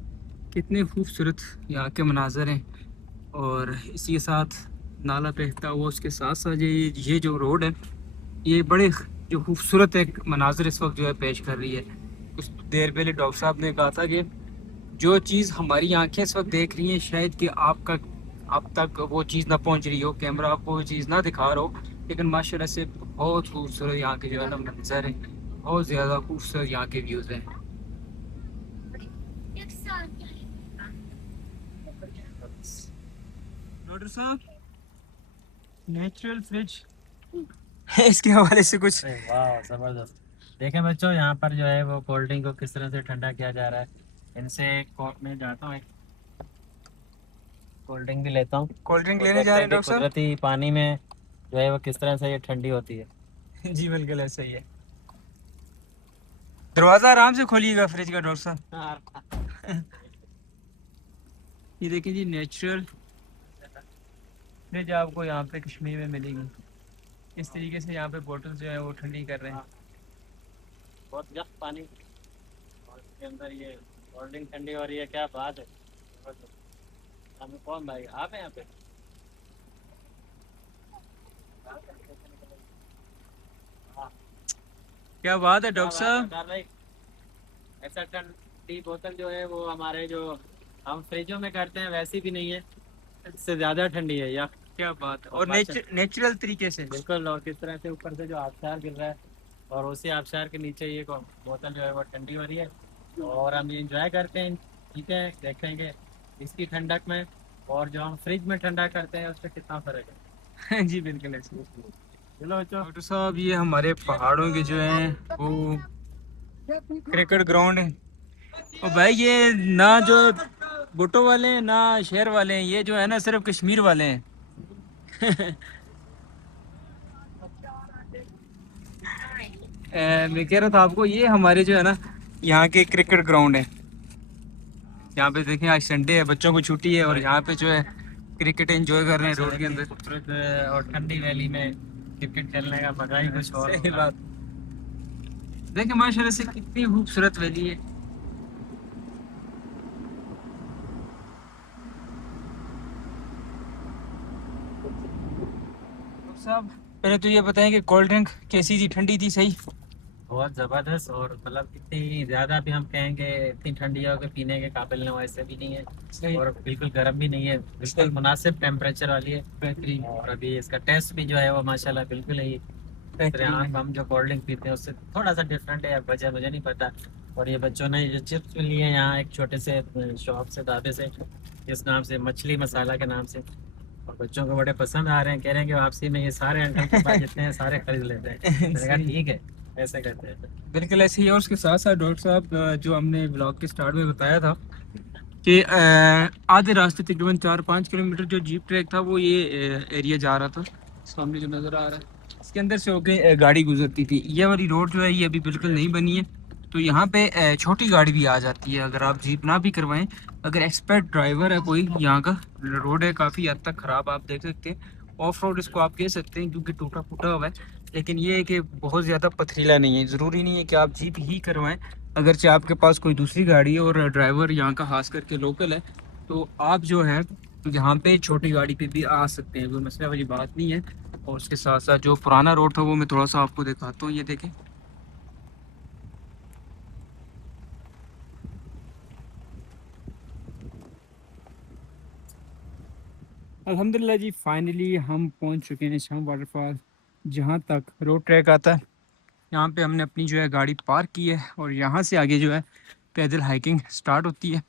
कितने खूबसूरत यहाँ के मनाजर हैं। और इसी के साथ नाला बहता हुआ, उसके साथ साथ ये जो रोड है, ये बड़े जो खूबसूरत एक मनाजर इस वक्त जो है पेश कर रही है। कुछ देर पहले डॉक्टर साहब ने कहा था कि जो चीज़ हमारी आंखें इस वक्त देख रही हैं शायद कि आप तक वो चीज़ ना पहुंच रही हो, कैमरा आपको वो चीज़ ना दिखा रहा हो, लेकिन माशाल्लाह से बहुत खूबसूरत यहाँ के जो है ना मंजर है। बहुत ज़्यादा खूबसूरत यहाँ के व्यूज़ हैं। डॉक्टर साहब, नेचुरल फ्रिज इसके हवाले से कुछ? अरे वाह जबरदस्त। देखें बच्चों, यहाँ पर जो है वो कोल्ड ड्रिंक को किस तरह से ठंडा किया जा रहा है। इनसे एक कॉप में जाता हूँ, एक कोल्ड ड्रिंक भी लेता हूँ। कोल्ड ड्रिंक लेने जा रहे हैं डॉक्टर कुदरती पानी में जो है वो किस तरह से ये ठंडी होती है। साहब? जी बिल्कुल ऐसा ही है। दरवाज़ा आराम से खोलिएगा फ्रिज का डॉक्टर साहब। ये देखिए जी, नेचुरल फ्रिज आपको यहाँ पे कश्मीर में मिलेगी। इस तरीके से यहाँ पे बोतल जो है वो ठंडी कर रहे हैं। बहुत जख्त पानी और इसके अंदर ये कोल्ड ड्रिंक ठंडी हो रही है, क्या बात है। हमें कौन भाई आप हैं यहाँ पे? हाँ, क्या बात है क्या डॉक्टर बात है साहब? डॉक्टर भाई। ऐसा ठंडी बोतल जो है वो हमारे जो हम फ्रिजों में करते हैं वैसी भी नहीं है, इससे ज़्यादा ठंडी है या क्या बात है। और माशा नेचुरल तरीके से। बिल्कुल। और किस तरह से ऊपर से जो आबशार गिर रहा है और उसी आबशार के नीचे ये बोतल जो है वो ठंडी हो रही है और हम ये इंजॉय करते हैं। ठीक है, देखेंगे इसकी ठंडक में और जो हम फ्रिज में ठंडा करते हैं उसमें कितना फ़र्क है। जी बिल्कुल ऐसे ही। चलो बच्चों। डॉक्टर साहब, ये हमारे पहाड़ों के जो हैं वो क्रिकेट ग्राउंड है। और भाई ये ना जो भुट्टो वाले हैं ना शहर वाले हैं, ये जो है ना सिर्फ कश्मीर वाले हैं। मैं कह रहा था आपको, ये हमारे जो है ना यहाँ के क्रिकेट ग्राउंड है। यहाँ पे देखें, आज संडे है, बच्चों को छुट्टी है और यहाँ पे जो है क्रिकेट एंजॉय कर रहे हैं रोड के अंदर। खूबसूरत और ठंडी वैली में क्रिकेट खेलने का मजा ही कुछ और सही होगा। बात। देखें माशाल्लाह से कितनी खूबसूरत वैली है। डॉक्टर साहब, पहले तो ये बताएं कि कोल्ड ड्रिंक कैसी थी, ठंडी थी? सही? बहुत जबरदस्त और मतलब इतनी ज्यादा भी हम कहेंगे इतनी ठंडी है कि पीने के काबिल ना हो, ऐसे भी नहीं है सही। और बिल्कुल गर्म भी नहीं है, बिल्कुल मुनासिब टेम्परेचर वाली है। बेहतरीन। और अभी इसका टेस्ट भी जो है वो माशाल्लाह बिल्कुल ही यहाँ हम जो कोल्ड ड्रिंक पीते हैं उससे थोड़ा सा डिफरेंट है, वजह मुझे नहीं पता। और ये बच्चों ने ये चिप्स भी लिए हैं यहाँ एक छोटे से शॉप से, ढाबे से, जिस नाम से मछली मसाला के नाम से, और बच्चों को बड़े पसंद आ रहे हैं। कह रहे हैं कि वापसी में ये सारे अंकल के पास जितने हैं सारे खरीद लेते हैं। मैंने कहा ठीक है, ऐसे करते हैं। बिल्कुल ऐसे ही है। और उसके साथ साथ डॉक्टर साहब, जो हमने ब्लॉग के स्टार्ट में बताया था कि आधे रास्ते तकरीबन 4-5 किलोमीटर जो जीप ट्रैक था वो ये एरिया जा रहा था, सामने जो नज़र आ रहा है इसके अंदर से होके गाड़ी गुजरती थी। ये वाली रोड जो है ये अभी बिल्कुल नहीं बनी है, तो यहाँ पे छोटी गाड़ी भी आ जाती है अगर आप जीप ना भी करवाएं। अगर एक्सपर्ट ड्राइवर है कोई, यहाँ का रोड है काफ़ी हद तक ख़राब, आप देख सकते हैं ऑफ रोड इसको आप कह सकते हैं क्योंकि टूटा फूटा हुआ है, लेकिन ये है कि बहुत ज़्यादा पथरीला नहीं है। ज़रूरी नहीं है कि आप जीप ही करवाएं, अगरचे आपके पास कोई दूसरी गाड़ी है और ड्राइवर यहाँ का खास करके लोकल है, तो आप जो है यहाँ पे छोटी गाड़ी पे भी आ सकते हैं, कोई मसला वाली बात नहीं है। और उसके साथ साथ जो पुराना रोड था वो मैं थोड़ा सा आपको दिखाता हूँ, ये देखें। अल्हम्दुलिल्लाह जी, फाइनली हम पहुंच चुके हैं शाम वाटरफॉल, जहां तक रोड ट्रैक आता है। यहाँ पे हमने अपनी जो है गाड़ी पार्क की है और यहाँ से आगे जो है पैदल हाइकिंग स्टार्ट होती है।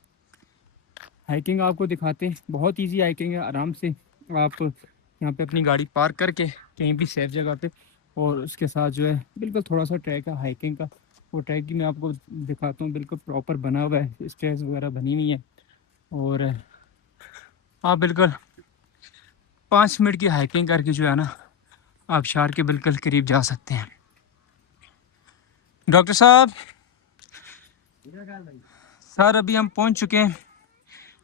हाइकिंग आपको दिखाते हैं, बहुत इजी हाइकिंग है। आराम से आप यहाँ पे अपनी गाड़ी पार्क करके कहीं भी सेफ जगह पे, और उसके साथ जो है बिल्कुल थोड़ा सा ट्रैक है हाइकिंग का। वो ट्रैक भी मैं आपको दिखाता हूँ, बिल्कुल प्रॉपर बना हुआ है, स्टेयर्स वगैरह बनी हुई है। और आप बिल्कुल 5 मिनट की हाइकिंग करके जो है ना आबशार के बिल्कुल करीब जा सकते हैं। डॉक्टर साहब, सर अभी हम पहुंच चुके हैं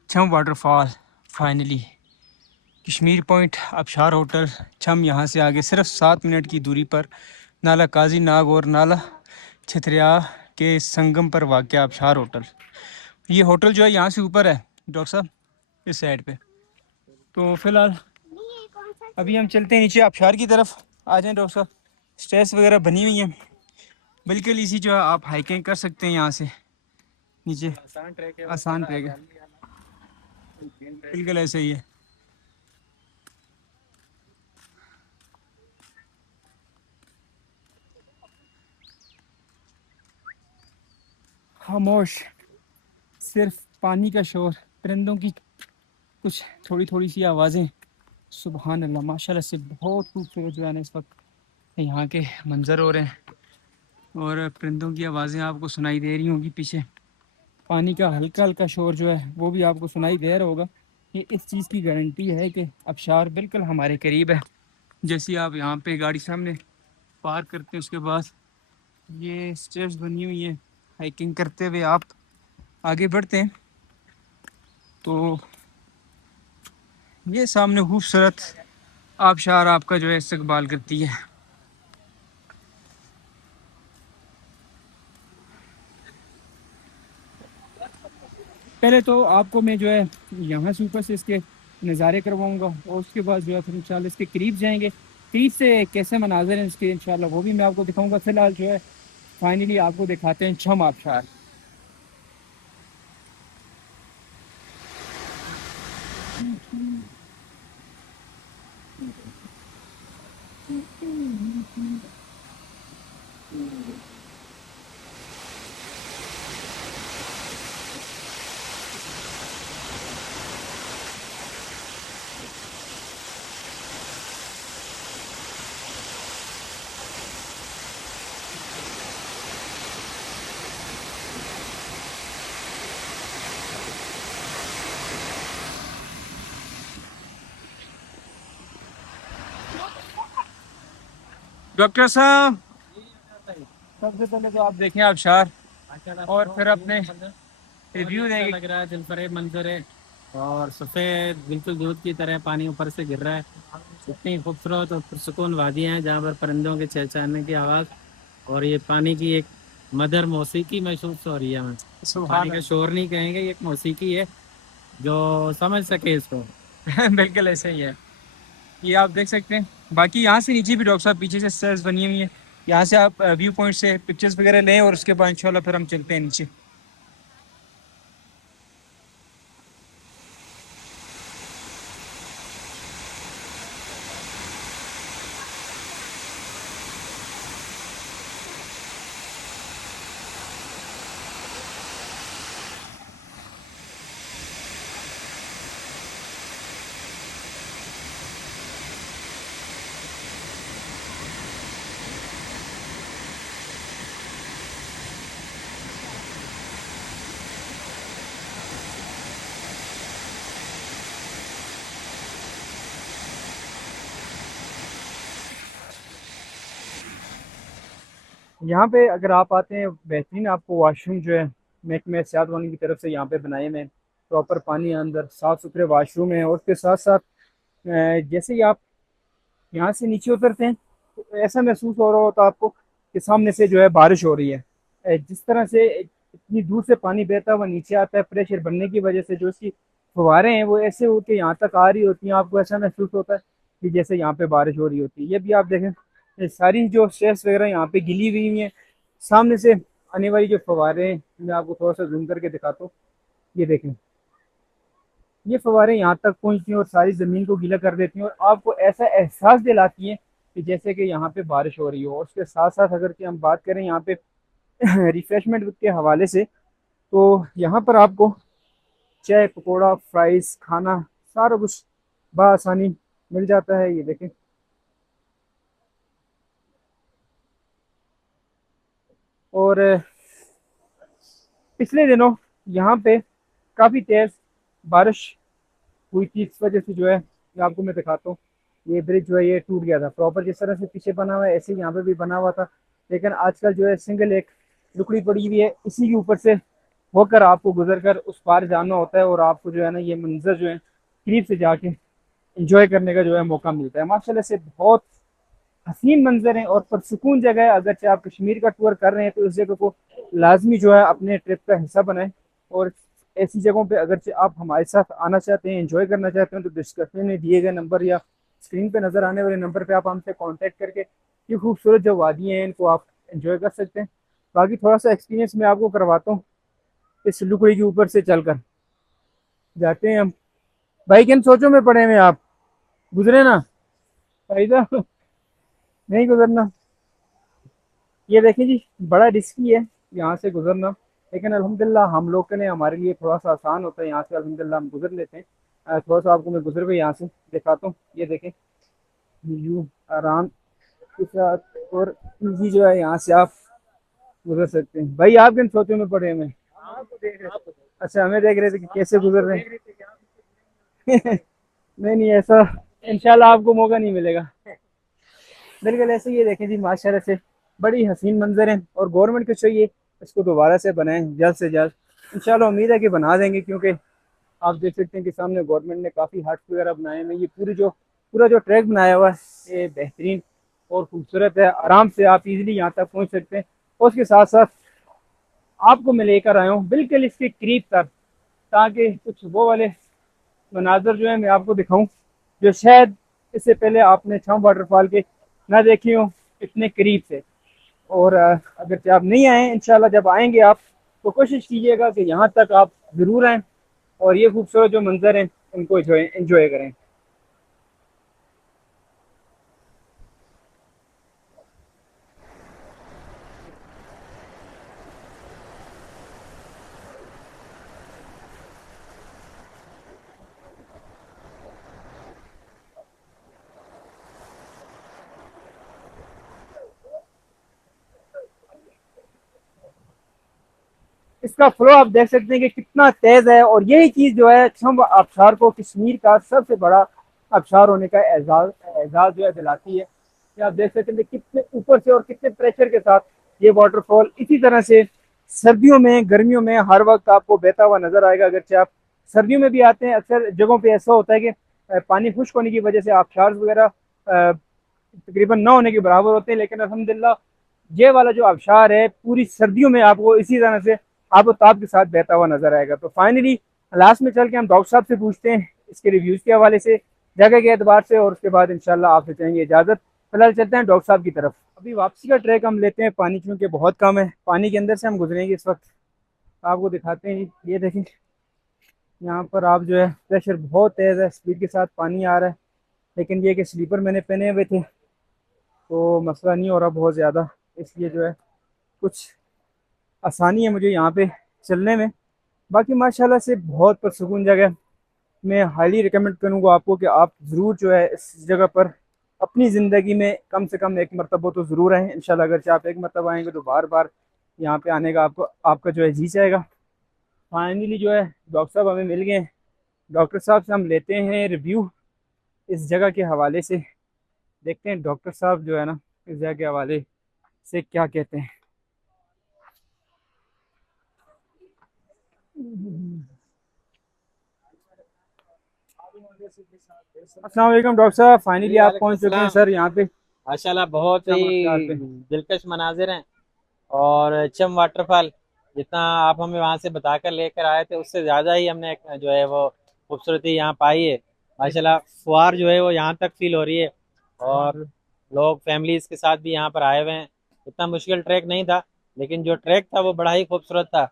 Chham waterfall. Finally Kashmir point Aabshar hotel Chham, यहाँ से आगे सिर्फ 7 मिनट की दूरी पर नाला काजी नाग और नाला छतरिया के संगम पर वाक़ आबशार होटल। ये होटल जो है यहाँ से ऊपर है डॉक्टर साहब, इस साइड पे। तो फिलहाल अभी हम चलते हैं नीचे आबशार की तरफ। आ जाएं डॉक्टर साहब, स्टेयर्स वगैरह बनी हुई हैं, बिल्कुल इसी जो है आप हाइकिंग कर सकते हैं यहाँ से नीचे। आसान ट्रैक है, बिल्कुल ऐसे ही है। खामोश, सिर्फ पानी का शोर, परिंदों की कुछ थोड़ी थोड़ी सी आवाज़ें। सुबहान अल्लाह, माशाल्लाह से बहुत खूबसूरत जो है ना इस वक्त यहाँ के मंजर हो रहे हैं। और परिंदों की आवाज़ें आपको सुनाई दे रही होंगी पीछे। पानी का हल्का हल्का शोर जो है वो भी आपको सुनाई दे रहा होगा। ये इस चीज़ की गारंटी है कि आबशार बिल्कुल हमारे करीब है। जैसे आप यहाँ पे गाड़ी सामने पार्क करते हैं, उसके बाद ये स्टेप्स बनी हुई हैं, हाइकिंग करते हुए आप आगे बढ़ते हैं तो ये सामने खूबसूरत आबशार आपका जो है इस्तकबाल करती है। पहले तो आपको मैं जो है यहाँ से ऊपर से इसके नज़ारे करवाऊँगा, और उसके बाद जो है फिर इंशाल्लाह इसके करीब जाएंगे। करीब से कैसे मनाज़र हैं इसके इंशाल्लाह वो भी मैं आपको दिखाऊंगा। फिलहाल जो है फाइनली आपको दिखाते हैं छम आबशार। डॉक्टर साहब, सबसे पहले तो आप देखें आबशार और फिर अपने रिव्यू देंगे। लग रहा है, दिलफरेब मंजर है और सफ़ेद बिल्कुल दूध की तरह पानी ऊपर से गिर रहा है। इतनी खूबसूरत और पुरसुकून वादियाँ हैं जहाँ पर परिंदों के चहचहाने की आवाज़ और ये पानी की एक मधुर मौसीकी महसूस हो रही है हमें। पानी का शोर नहीं कहेंगे, ये एक मौसीकी है जो समझ सके इसको। बिल्कुल ऐसे ही है, ये आप देख सकते हैं। बाकी यहाँ से नीचे भी डॉक्टर साहब पीछे से स्टेयर्स बनी हुई है, यहाँ से आप व्यू पॉइंट से पिक्चर्स वगैरह लें और उसके बाद इंशाल्लाह फिर हम चलते हैं नीचे। यहाँ पे अगर आप आते हैं, बेहतरीन आपको वॉशरूम जो है महकमे सेहत वालों की तरफ से यहाँ पे बनाए हुए हैं। प्रॉपर पानी है अंदर, साफ़ सुथरे वॉशरूम है। और उसके साथ साथ जैसे ही आप यहाँ से नीचे उतरते हैं तो ऐसा महसूस हो रहा होता है आपको कि सामने से जो है बारिश हो रही है। जिस तरह से इतनी दूर से पानी बहता हुआ नीचे आता है, प्रेशर बनने की वजह से जो इसकी फुहारें हैं वो ऐसे होकर यहाँ तक आ रही होती हैं, आपको ऐसा महसूस होता है कि जैसे यहाँ पे बारिश हो रही होती है। ये भी आप देखें, ये सारी जो स्टेयर्स वगैरह यहाँ पे गिली हुई हैं। सामने से आने वाली जो फवारे हैं मैं आपको थोड़ा सा जूम करके दिखाता हूँ, ये देखें, ये फव्वारें यहाँ तक पहुँचती हैं और सारी ज़मीन को गीला कर देती हैं और आपको ऐसा एहसास दिलाती हैं कि जैसे कि यहाँ पे बारिश हो रही हो। और उसके साथ साथ अगर कि हम बात करें यहाँ पे रिफ्रेशमेंट के हवाले से, तो यहाँ पर आपको चाय, पकौड़ा, फ्राइज, खाना, सारा कुछ बआसानी मिल जाता है। ये देखें। और पिछले दिनों यहाँ पे काफ़ी तेज़ बारिश हुई थी, इस वजह से जो है ये आपको मैं दिखाता हूँ। ये ब्रिज जो है ये टूट गया था प्रॉपर, जिस तरह से पीछे बना हुआ है ऐसे ही यहाँ पे भी बना हुआ था। लेकिन आजकल जो है सिंगल एक लुकड़ी पड़ी हुई है, इसी के ऊपर से होकर आपको गुजर कर उस पार जाना होता है और आपको जो है ना ये मंजर जो है करीब से जाके इंजॉय करने का जो है मौका मिलता है। माशाल्लाह से बहुत हसीन मंजर है और पुरसुकून जगह है। अगर चाहे आप कश्मीर का टूर कर रहे हैं तो इस जगह को लाजमी जो है अपने ट्रिप का हिस्सा बनाएं। और ऐसी जगहों पे अगर आप हमारे साथ आना चाहते हैं, एंजॉय करना चाहते हैं, तो डिस्क्रिप्शन में दिए गए नंबर या स्क्रीन पे नज़र आने वाले नंबर पे आप हमसे कांटेक्ट करके ये खूबसूरत जो वादियाँ हैं इनको आप एंजॉय कर सकते हैं। बाकी थोड़ा सा एक्सपीरियंस मैं आपको करवाता हूँ। इस लुकड़ी के ऊपर से चलकर जाते हैं हम। भाई किन सोचों में पड़े हुए आप, गुजरे ना भाई साहब, नहीं गुजरना। ये देखें जी, बड़ा रिस्की है यहाँ से गुजरना, लेकिन अल्हम्दुलिल्लाह हम लोग के लिए हमारे लिए थोड़ा सा आसान होता है। यहाँ से अल्हम्दुलिल्लाह हम गुजर लेते हैं। थोड़ा सा आपको मैं गुजर के यहाँ से दिखाता हूँ। ये देखें, यूँ आराम के साथ और इजी जो है यहाँ से आप गुजर सकते हैं। भाई आप किन सोचों में पड़े हैं? अच्छा, हमें देख रहे थे कि कैसे गुजर रहे हैं। नहीं नहीं, ऐसा इंशाल्लाह आपको मौका नहीं मिलेगा। बिल्कुल ऐसे ही। ये देखें जी, माशाल्लाह से बड़ी हसीन मंजर है और गवर्नमेंट को चाहिए इसको दोबारा से बनाएं जल्द से जल्द। इंशाल्लाह उम्मीद है कि बना देंगे, क्योंकि आप देख सकते हैं कि सामने गवर्नमेंट ने काफ़ी हट्स वगैरह बनाए हैं। ये पूरा जो ट्रैक बनाया हुआ है ये बेहतरीन और खूबसूरत है। आराम से आप इजीली यहाँ तक पहुँच सकते हैं। और उसके साथ साथ आपको मैं लेकर आया हूँ बिल्कुल इसके करीब तक, ताकि कुछ वो वाले मनाजर जो है मैं आपको दिखाऊं जो शायद इससे पहले आपने छम वाटरफॉल के ना देखे हो इतने करीब से। और अगर आप नहीं आए, इंशाल्लाह जब आएंगे आप तो कोशिश कीजिएगा कि यहाँ तक आप ज़रूर आएँ और ये खूबसूरत जो मंजर हैं इनको एंजॉय करें। इसका फ्लो आप देख सकते हैं कि कितना तेज है। और यही चीज जो है छम आबशार को कश्मीर का सबसे बड़ा आबशार होने का एजाज एजाज जो है दिलाती है। ये आप देख सकते हैं कि कितने ऊपर से और कितने प्रेशर के साथ ये वाटरफॉल इसी तरह से सर्दियों में, गर्मियों में हर वक्त आपको बहता हुआ नजर आएगा। अगरचे आप सर्दियों में भी आते हैं, अक्सर जगहों पे ऐसा होता है कि पानी खुश्क होने की वजह से आबशार वगैरह तकरीबन न होने के बराबर होते हैं। लेकिन अल्हम्दुलिल्लाह ये वाला जो आबशार है पूरी सर्दियों में आपको इसी तरह से आपको ताप के साथ बहता हुआ नजर आएगा। तो फाइनली लास्ट में चल के हम डॉक्टर साहब से पूछते हैं इसके रिव्यूज के हवाले से, जगह के एतबार से, और उसके बाद इंशाल्लाह आपसे चाहेंगे इजाजत। फिलहाल चलते हैं डॉक्टर साहब की तरफ। अभी वापसी का ट्रैक हम लेते हैं। पानी चूंकि बहुत कम है, पानी के अंदर से हम गुजरेंगे इस वक्त। आपको दिखाते हैं, ये देखें यहाँ पर आप जो है प्रेशर बहुत तेज़ है, स्पीड के साथ पानी आ रहा है। लेकिन ये कि स्लीपर मैंने पहने हुए थे तो मसला नहीं हो रहा बहुत ज़्यादा, इसलिए जो है कुछ आसानी है मुझे यहाँ पे चलने में। बाकी माशाल्लाह से बहुत पुरसुकून जगह। मैं हाईली रिकमेंड करूँगा आपको कि आप ज़रूर जो है इस जगह पर अपनी ज़िंदगी में कम से कम एक मरतबा तो ज़रूर आएँ। इंशाल्लाह अगर आप एक मरतबा आएंगे तो बार बार यहाँ पे आने का आपका जो है जी चाहेगा। फाइनली जो है डॉक्टर साहब हमें मिल गए। डॉक्टर साहब से हम लेते हैं रिव्यू इस जगह के हवाले से। देखते हैं डॉक्टर साहब जो है ना इस जगह के हवाले से क्या कहते हैं। अस्सलाम वालेकुम डॉक्टर साहब, फाइनली जी आप वालेकुम पहुंच चुके हैं अस्सलाम। सर यहाँ पे। माशाल्लाह बहुत चम आबशार ही पे। दिलकश मनाजिर हैं। और चम वाटरफॉल जितना आप हमें वहाँ से बताकर लेकर आए थे उससे ज़्यादा ही हमने जो है वो खूबसूरती यहाँ पाई है। माशाल्लाह फुहार जो है वो यहाँ तक फील हो रही है। और लोग फैमिलीज़ के साथ भी यहाँ पर आए हुए हैं। इतना मुश्किल ट्रैक नहीं था, लेकिन जो ट्रैक था वो बड़ा ही खूबसूरत था।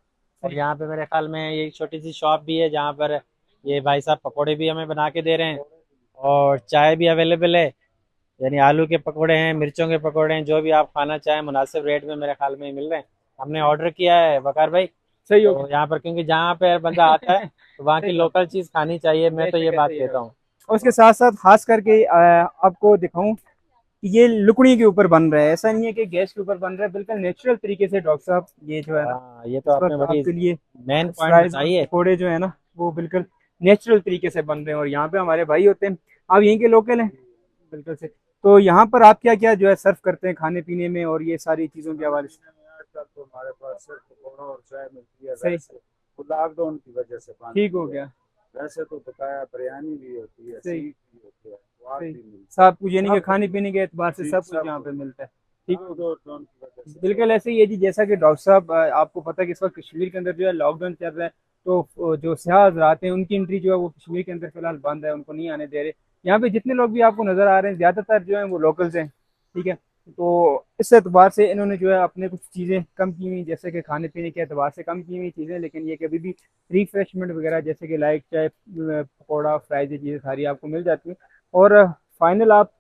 और यहाँ पे मेरे ख्याल में ये छोटी सी शॉप भी है जहाँ पर ये भाई साहब पकोड़े भी हमें बना के दे रहे हैं और चाय भी अवेलेबल है। यानी आलू के पकोड़े हैं, मिर्चों के पकोड़े हैं, जो भी आप खाना चाहें मुनासिब रेट में मेरे ख्याल में मिल रहे हैं। हमने ऑर्डर किया है वकार भाई। सही हो तो यहाँ पर क्योंकि जहाँ पे बंदा आता है तो वहाँ की लोकल चीज़ खानी चाहिए, मैं तो ये बात कहता हूँ। और उसके साथ साथ खास करके आपको दिखाऊं कि ये लुकड़ी के ऊपर बन रहा है, ऐसा नहीं है कि गैस के ऊपर बन रहा है, बिल्कुल नेचुरल तरीके से डॉक्टर साहब ये जो है ना हाँ, ये तो इस आपने वक्त बड़ी आपके लिए मेन पॉइंट फ्राइज और बताई है। पकौड़े जो है ना वो बिल्कुल नेचुरल तरीके से बन रहे हैं। और यहाँ पे हमारे भाई होते हैं, आप यहीं के लोकल हैं बिल्कुल से। तो यहाँ पर आप क्या क्या जो है सर्व करते हैं खाने पीने में और ये सारी चीज़ों के हवाले से? तो हमारे पास सिर्फ पकौड़ा और चाय मिलती है। सही। वैसे वो लॉकडाउन की वजह से ठीक हो गया। वैसे तो बकाया बिरयानी भी होती है, सही। सीख भी होती है, स्वाद सही। भी मिलती है। सब कुछ यानी कि खाने पीने के एतबार से जी, सब सब कुछ यहाँ पे कुछ। मिलता है। ठीक। लॉकडाउन की वजह से बिल्कुल ऐसे ही है जी, जैसा कि डॉक्टर साहब आपको पता है कि इस वक्त कश्मीर के अंदर जो है लॉकडाउन चल रहा है, तो जो सियाह हज़रात हैं उनकी एंट्री जो है वो कश्मीर के अंदर फिलहाल बंद है, उनको नहीं आने दे रहे। यहाँ पे जितने लोग भी आपको नज़र आ रहे हैं ज़्यादातर जो है वो लोकल्स हैं। ठीक है। तो इस एतबार से इन्होंने जो है अपने कुछ चीज़ें कम की हुई, जैसे कि खाने पीने के एतबार से कम की हुई चीज़ें, लेकिन ये कभी भी रिफ्रेशमेंट वगैरह जैसे कि लाइक चाय पकौड़ा फ्राइज ये चीज़ें सारी आपको मिल जाती हैं। और फाइनल आप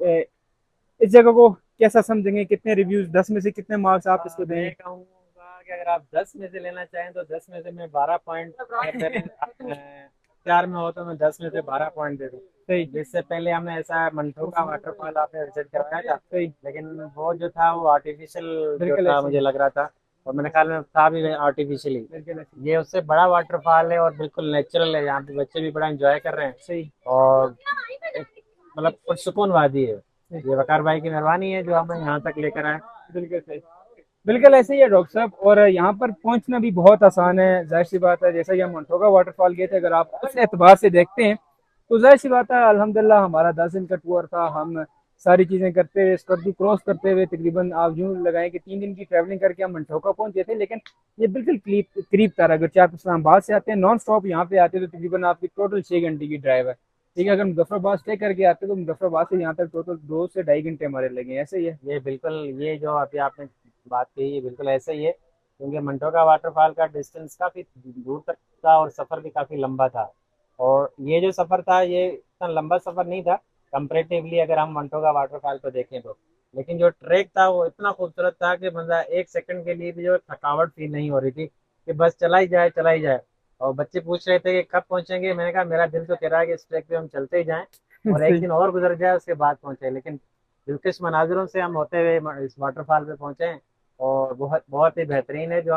इस जगह को कैसा समझेंगे, कितने रिव्यूज 10 में से कितने मार्क्स आप इसको मैं देंगे? कहूँगा कि अगर आप 10 में से लेना चाहें तो 10 में से मैं 12 पॉइंट, 4 में हो तो मैं 10 में से 12 पॉइंट दे दूँ। सही। जिससे पहले हमने ऐसा मंठोका वाटरफॉल आपने विजिट करवाया था, सही। लेकिन वो जो था वो आर्टिफिशियल जो बिल्कुल था ऐसे मुझे लग रहा था, और मेरे ख्याल में था भी आर्टिफिशियली। बिल्कुल ऐसे। ये उससे बड़ा वाटरफॉल है और बिल्कुल नेचुरल है, यहाँ पे बच्चे भी बड़ा एंजॉय कर रहे हैं। सही। और एक मतलब पुरसुकून वादी है। ये वकार भाई की मेहरबानी है जो हमें यहाँ तक लेकर आए। बिल्कुल सही। बिल्कुल ऐसे ही है डॉक्टर साहब। और यहाँ पर पहुंचना भी बहुत आसान है, जाहिर सी बात है। जैसा कि हम मंठोका वाटरफॉल गए थे, अगर आप उस एतबार से देखते हैं तो जाहिर सी बात है अल्हम्दुलिल्लाह हमारा 10 दिन का टूर था। हम सारी चीज़ें करते हुए स्कर्दी क्रॉस करते हुए तकरीबन आप यूँ लगाएं कि 3 दिन की ट्रैवलिंग करके हम मंठोका पहुंचे थे। लेकिन ये बिल्कुल करीब करीब था। अगर चाहे आप इस्लामाबाद से आते हैं नॉन स्टॉप यहाँ पे आते हैं तो तकरीबन आपकी टोटल 6 घंटे की ड्राइव है। ठीक है। अगर मुजफ्फराबाद स्टे करके आते हैं तो मुजफ्फराबाद से यहाँ तक टोटल 2 से ढाई घंटे हमारे लगे। ऐसे ही है। ये बिल्कुल, ये जो अभी आपने बात कही ये बिल्कुल ऐसा ही है, क्योंकि मंटोका वाटरफॉल का डिस्टेंस काफ़ी दूर तक था और सफ़र भी काफ़ी लंबा था। और ये जो सफ़र था ये इतना लंबा सफ़र नहीं था कंपैरेटिवली अगर हम मंटोका वाटरफॉल को देखें तो। लेकिन जो ट्रैक था वो इतना खूबसूरत था कि बंदा एक सेकंड के लिए भी जो थकावट फील नहीं हो रही थी, कि बस चला ही जाए चला ही जाए। और बच्चे पूछ रहे थे कि कब पहुंचेंगे, मैंने कहा मेरा दिल तो कह रहा है कि इस ट्रैक पे हम चलते ही जाएं और एक सही। दिन और गुजर जाए उसके बाद पहुंचे। लेकिन दिलकश मनाजिरों से हम होते हुए इस वाटरफॉल पे पहुंचे हैं और बहुत बहुत ही बेहतरीन है। जो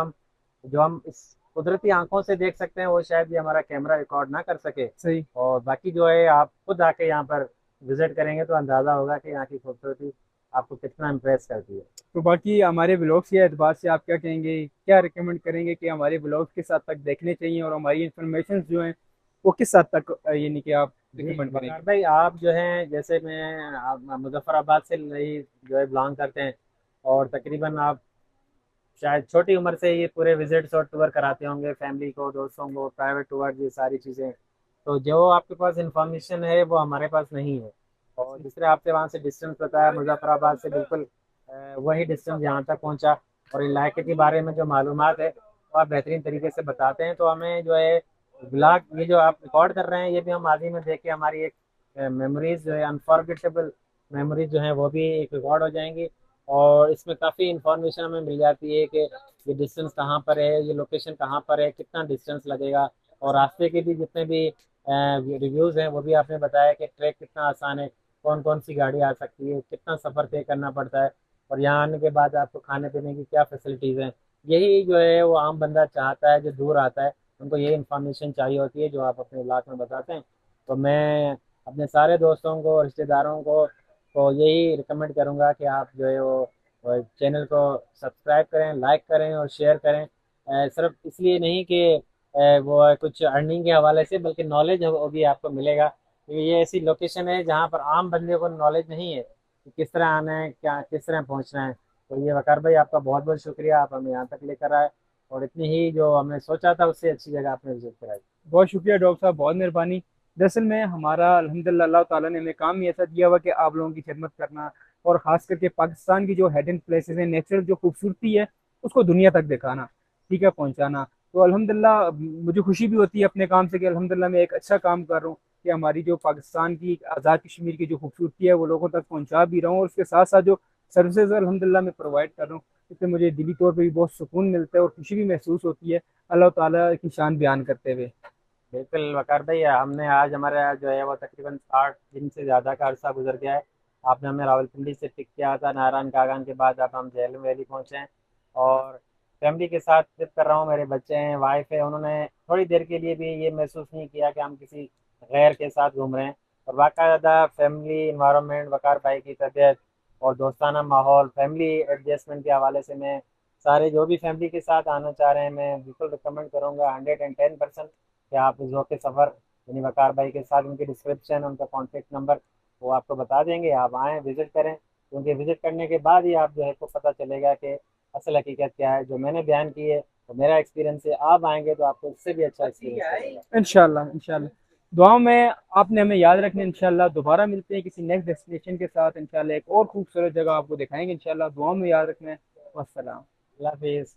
हम इस कुदरती आंखों से देख सकते हैं वो शायद ये हमारा कैमरा रिकॉर्ड ना कर सके। सही। और बाकी जो है आप खुद आके यहाँ पर विजिट करेंगे तो अंदाज़ा होगा कि यहाँ की खूबसूरती आपको कितना इम्प्रेस करती है। तो बाकी हमारे ब्लॉग्स के एतबार से आप क्या कहेंगे, क्या रिकमेंड करेंगे कि हमारे ब्लॉग्स किस हद तक देखने चाहिए और हमारी इंफॉर्मेशन जो हैं वो किस हद तक यानी कि आप जी रिकमेंड वकार करेंगे? भाई, आप जो हैं जैसे मैं आप मुजफ्फराबाद से ही जो है बिलोंग करते हैं और तकरीबन आप शायद छोटी उम्र से ये पूरे विजिट्स और टूर कराते होंगे फैमिली को, दोस्तों को, प्राइवेट टूर, ये सारी चीज़ें। तो जो आपके पास इंफॉर्मेशन है वो हमारे पास नहीं है। और जिस तरह आपसे वहाँ से डिस्टेंस बताया मुजफ्फराबाद से बिल्कुल वही डिस्टेंस यहाँ तक पहुँचा। और इलाके के बारे में जो मालूमात है वो आप बेहतरीन तरीके से बताते हैं। तो हमें जो है ब्लॉग ये जो आप रिकॉर्ड कर रहे हैं ये भी हम माजी में देख के हमारी एक मेमोरीज जो है अनफॉरगेटेबल मेमोरीज जो है वो भी एक रिकॉर्ड हो जाएंगी। और इसमें काफ़ी इंफॉर्मेशन हमें मिल जाती है कि ये डिस्टेंस कहाँ पर है, ये लोकेशन कहाँ पर है, कितना डिस्टेंस लगेगा। और रास्ते के भी जितने भी रिव्यूज़ हैं वो भी आपने बताया कि ट्रैक कितना आसान है, कौन कौन सी गाड़ी आ सकती है, कितना सफ़र तय करना पड़ता है, और यहाँ आने के बाद आपको खाने पीने की क्या फैसिलिटीज़ हैं। यही जो है वो आम बंदा चाहता है जो दूर आता है, उनको ये इन्फॉर्मेशन चाहिए होती है जो आप अपने इलाके में बताते हैं। तो मैं अपने सारे दोस्तों को, रिश्तेदारों को तो यही रिकमेंड करूँगा कि आप जो है वो चैनल को सब्सक्राइब करें, लाइक करें और शेयर करें। सिर्फ इसलिए नहीं कि वो कुछ अर्निंग के हवाले से, बल्कि नॉलेज वो भी आपको मिलेगा, क्योंकि ये ऐसी लोकेशन है जहाँ पर आम बंदे को नॉलेज नहीं है कि किस तरह आना है, क्या किस तरह पहुँचना है। तो ये वकार भाई आपका बहुत बहुत शुक्रिया, आप हमें यहाँ तक लेकर आए और इतनी ही जो हमने सोचा था उससे अच्छी जगह आपने विजिट कराई। बहुत शुक्रिया डॉक्टर साहब, बहुत मेहरबानी। दरअसल में हमारा अल्हम्दुलिल्लाह अल्लाह ताला ने हमें काम ही ऐसा दिया हुआ कि आप लोगों की खिदमत करना और ख़ास करके पाकिस्तान की जो हेडन प्लेसेस हैं, नेचुरल जो खूबसूरती है उसको दुनिया तक दिखाना, ठीक है, पहुंचाना। तो अल्हम्दुलिल्लाह मुझे खुशी भी होती है अपने काम से कि अल्हम्दुलिल्लाह मैं एक अच्छा काम कर रहा हूँ कि हमारी जो पाकिस्तान की आज़ाद कश्मीर की जो खूबसूरती है वो लोगों तक पहुँचा भी रहा हूँ, और उसके साथ साथ जो सर्विसेज अल्हम्दुलिल्लाह मैं प्रोवाइड कर रहा हूँ, इससे मुझे दिली तौर पर भी बहुत सुकून मिलता है और खुशी भी महसूस होती है अल्लाह ताला की शान बयान करते हुए। बिल्कुल वकार भाई, हमने आज हमारे यहाँ जो है वो तकरीबन 60 दिन से ज़्यादा का अरसा गुजर गया है। आपने हमें रावलपिंडी से पिक किया था नारायण कागान के बाद, अब हम झेलम वैली पहुँचे हैं और फैमिली के साथ ट्रिप कर रहा हूँ। मेरे बच्चे हैं, वाइफ है, उन्होंने थोड़ी देर के लिए भी ये महसूस नहीं किया कि हम किसी गैर के साथ घूम रहे हैं। और बाकायदा फैमिली इन्वायरमेंट, वकार भाई की तबीयत और दोस्ताना माहौल, फैमिली एडजस्टमेंट के हवाले से मैं सारे जो भी फैमिली के साथ आना चाह रहे हैं मैं बिल्कुल रिकमेंड करूँगा 110% कि आप जो के सफ़र यानी वकार भाई के साथ, उनकी डिस्क्रिप्शन, उनका कॉन्टेक्ट नंबर वो आपको बता देंगे, आप आएँ विज़िट करें, क्योंकि विज़िट करने के बाद ही आप जो है को पता चलेगा कि असल हकीकत क्या है। जो मैंने बयान की है तो मेरा एक्सपीरियंस है, आप आएंगे तो आपको इससे भी अच्छा एक्सपीरियंस मिलेगा। इंशाल्लाह इंशाल्लाह दुआओं में आपने हमें याद रखने। इंशाल्लाह दोबारा मिलते हैं किसी नेक्स्ट डेस्टिनेशन के साथ, इंशाल्लाह एक और खूबसूरत जगह आपको दिखाएंगे। इंशाल्लाह दुआओं में याद रखना है। वस्सलाम। अल्लाह हाफिज़।